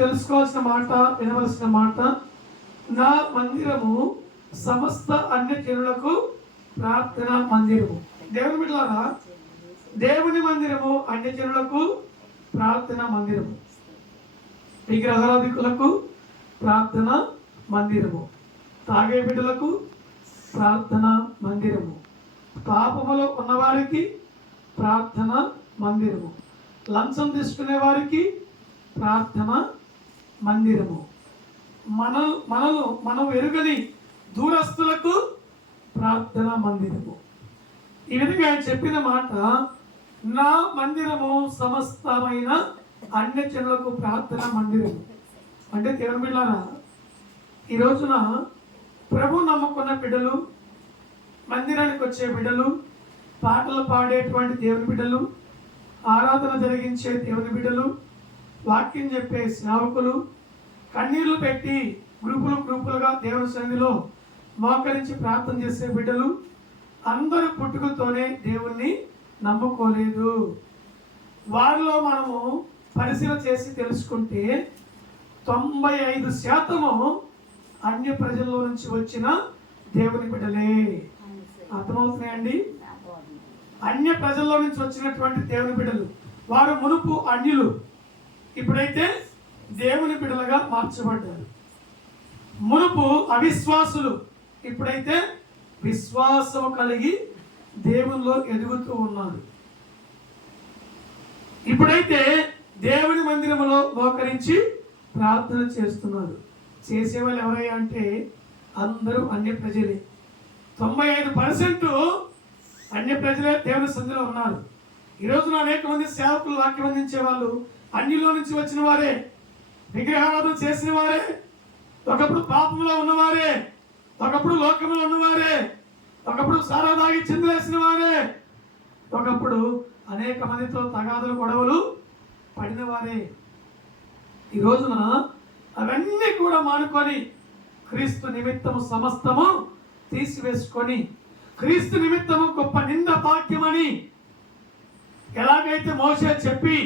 తెలుసుకోవాల్సిన మాట, వినవలసిన మాట, నా మందిరము సమస్త అన్య జనులకు ప్రార్థన మందిరము. దేవుని బిడ్డలారా, దేవుని మందిరము అన్య జనులకు ప్రార్థన మందిరము, విగ్రహారాధికులకు ప్రార్థన మందిరము, తాగే బిడ్డలకు ప్రార్థన మందిరము, పాపములో ఉన్నవారికి ప్రార్థన మందిరము, లంచం తీసుకునే వారికి ప్రార్థన మందిరము, మనం ఎరుగని దూరస్తులకు ప్రార్థన మందిరము. ఈ విధంగా ఆయన చెప్పిన మాట, నా మందిరము సమస్తమైన అన్య జనులకు ప్రార్థన మందిరము. అంటే దేవుని బిడ్డలారా, ఈ రోజున ప్రభు నమ్ముకున్న బిడ్డలు, మందిరానికి వచ్చే బిడ్డలు, పాటలు పాడేటువంటి దేవుని బిడ్డలు, ఆరాధన జరిగించే దేవుని బిడ్డలు, వాక్యం చెప్పే సేవకులు, కన్నీళ్లు పెట్టి గ్రూపులుగా దేవుని సన్నిధిలో మోకరించి ప్రార్థన చేసే బిడ్డలు అందరూ పుట్టుకతోనే దేవుణ్ణి నమ్ముకోలేదు. వారిలో మనము పరిశీలన చేసి తెలుసుకుంటే 95% అన్య ప్రజల్లో నుంచి వచ్చిన దేవుని బిడ్డలే. అర్థమవుతున్నాయండి? అన్య ప్రజల్లో నుంచి వచ్చినటువంటి దేవుని బిడ్డలు. వారు మునుపు అన్యులు, ఇప్పుడైతే దేవుని బిడ్డలుగా మార్చబడ్డారు. మునుపు అవిశ్వాసులు, ఇప్పుడైతే విశ్వాసం కలిగి దేవునిలో ఎదుగుతూ ఉన్నారు. ఇప్పుడైతే దేవుని మందిరంలో మోకరించి ప్రార్థన చేస్తున్నారు. చేసేవాళ్ళు ఎవరయ్యా అంటే అందరూ అన్య ప్రజలే. 95% అన్య ప్రజలే దేవుని సన్నిధిలో ఉన్నారు. ఈ రోజున అనేక మంది సేవకులు వాక్యం అందించే వాళ్ళు అన్యులో నుంచి వచ్చిన వారే, విగ్రహారాధన చేసిన వారే, ఒకప్పుడు పాపంలో ఉన్నవారే, ఒకప్పుడు లోకంలో ఉన్నవారే, ఒకప్పుడు సారా తాగి చిందులేసిన వారే, ఒకప్పుడు అనేక మందితో తగాదులు గొడవలు పడిన వారే. ఈ రోజున అవన్నీ కూడా మానుకొని క్రీస్తు నిమిత్తము సమస్తము తీసివేసుకొని, క్రీస్తు నిమిత్తము గొప్ప నింద భాగ్యమని ఎలాగైతే మోషే చెప్పి,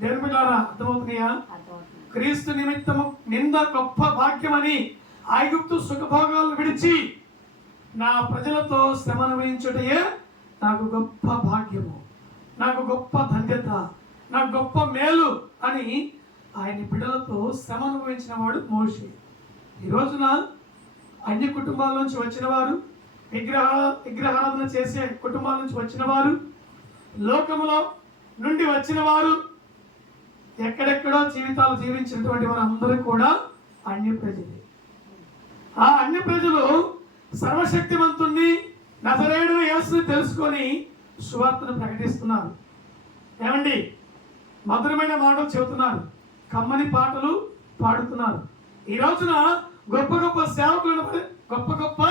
దేవుని బిడ్డలారా అర్థమవుతున్నాయా? క్రీస్తు నిమిత్తము నింద గొప్ప భాగ్యమని ఐగుప్తు సుఖభోగాలు విడిచి నా ప్రజలతో శ్రమ అనుభవించుటయే నాకు గొప్ప భాగ్యము, నాకు గొప్ప ధన్యత, నాకు గొప్ప మేలు అని ఆయన బిడ్డలతో శ్రమ అనుభవించిన వాడు మోషే. ఈ రోజున అన్ని కుటుంబాల నుంచి వచ్చిన వారు, విగ్రహారాధన చేసే కుటుంబాల నుంచి వచ్చిన వారు, లోకములో నుండి వచ్చిన వారు, ఎక్కడెక్కడో జీవితాలు జీవించినటువంటి వారు అందరూ కూడా అన్య ప్రజలే. ఆ అన్య ప్రజలు సర్వశక్తివంతుణ్ణి నజరేయుడైన యేసుని తెలుసుకొని సువార్తను ప్రకటిస్తున్నారు. ఏమండి? మధురమైన మాటలు చెబుతున్నారు, కమ్మని పాటలు పాడుతున్నారు. ఈ రోజున గొప్ప గొప్ప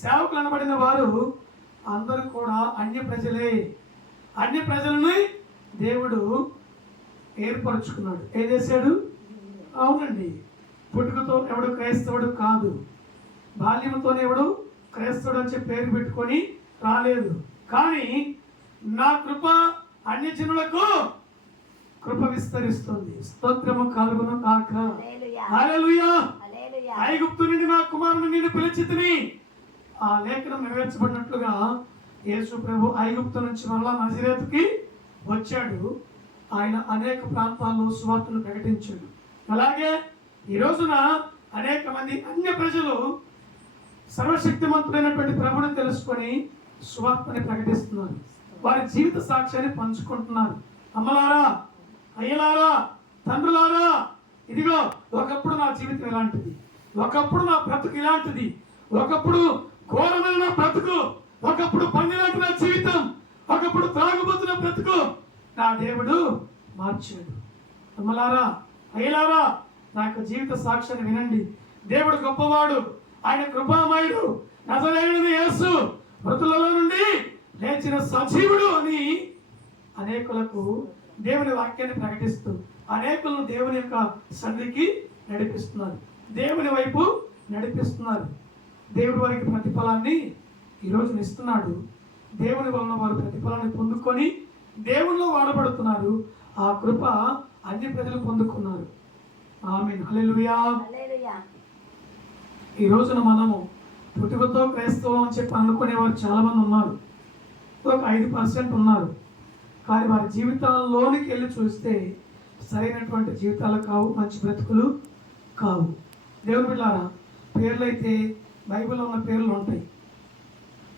సేవకులు అనబడిన వారు అందరూ కూడా అన్య ప్రజలే. అన్య ప్రజలని దేవుడు ఏర్పరచుకున్నాడు. ఏం చేశాడు? అవునండి, పుట్టుకతో ఎవడు క్రైస్తవుడు కాదు, బాల్యంతో ఎవడు క్రైస్తవుడు అని చెప్పి పేరు పెట్టుకొని రాలేదు. కానీ నా కృప అన్యజనులకు కృప విస్తరిస్తుంది. స్తోత్రము కలుగును కాక. హల్లెలూయా. ఐగుప్తు నుండి నా కుమారుని నేను పిలిచితిని. ఆ లేఖనం నెరవేర్చబడినట్లుగా యేసు ప్రభు ఐగుప్తు నుంచి మరలా నజరేతుకి వచ్చాడు. ఆయన అనేక ప్రాంతాల్లో సువార్తను ప్రకటించాడు. అలాగే ఈ రోజున అనేక మంది అన్య ప్రజలు సర్వశక్తిమంతుడైనటువంటి ప్రభుని తెలుసుకొని సువార్తని ప్రకటిస్తున్నారు. వారి జీవిత సాక్ష్యాన్ని పంచుకుంటున్నారు. అమ్మలారా, అయ్యలారా, తండ్రులారా, ఇదిగో ఒకప్పుడు నా జీవితం ఇలాంటిది, ఒకప్పుడు నా బ్రతుకు ఇలాంటిది, ఒకప్పుడు ఘోరమైన నా బ్రతుకు, ఒకప్పుడు పందిలాంటి నా జీవితం, ఒకప్పుడు త్రాగుబోతున్న బ్రతుకు నా దేవుడు మార్చాడు. అమ్మలారా, అయ్యలారా, నాకు జీవిత సాక్ష్యాన్ని వినండి. దేవుడు గొప్పవాడు, ఆయన కృపామయుడు, నజరేయుడైన యేసు మృతులలో నుండి లేచిన సజీవుడు అని అనేకులకు దేవుని వాక్యాన్ని ప్రకటిస్తూ అనేకులను దేవుని యొక్క సన్నిధికి నడిపిస్తున్నారు, దేవుని వైపు నడిపిస్తున్నారు. దేవుడి వారికి ప్రతిఫలాన్ని ఈరోజు ఇస్తున్నాడు. దేవుని వలన వారు ప్రతిఫలాన్ని పొందుకొని దేవునిలో వాడబడుతున్నారు. ఆ కృప అన్ని ప్రజలు పొందుకున్నారు. హల్లెలూయా. హల్లెలూయా. ఈ రోజున మనము పుట్టుకతో క్రైస్తవం అని చెప్పి అనుకునేవారు చాలామంది ఉన్నారు. ఒక 5% ఉన్నారు. కానీ వారి జీవితాల్లోనికి వెళ్ళి చూస్తే సరైనటువంటి జీవితాలు కావు, మంచి బ్రతుకులు కావు. దేవుని బిడ్డలారా, పేర్లు అయితే బైబిల్లో ఉన్న పేర్లు ఉంటాయి,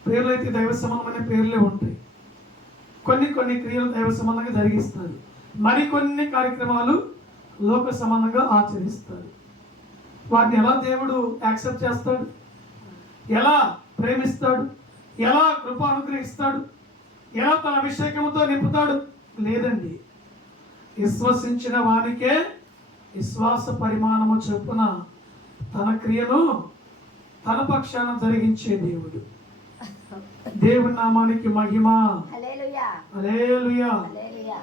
పేర్లు అయితే దైవ సంబంధమైన పేర్లే ఉంటాయి. కొన్ని క్రియలు దైవ సంబంధంగా జరిగిస్తారు, మరికొన్ని కార్యక్రమాలు లోక సంబంధంగా ఆచరిస్తారు. వాటిని ఎలా దేవుడు యాక్సెప్ట్ చేస్తాడు, ఎలా ప్రేమిస్తాడు, ఎలా కృప అనుగ్రహిస్తాడు, ఎలా తన అభిషేకంతో నింపుతాడు? లేదండి, విశ్వసించిన వానికే విశ్వాస పరిమాణము చొప్పున తన క్రియను తన పక్షాన జరిగించే దేవుడు. దేవుని నామానికి మహిమ. హల్లెలూయా. హల్లెలూయా. హల్లెలూయా.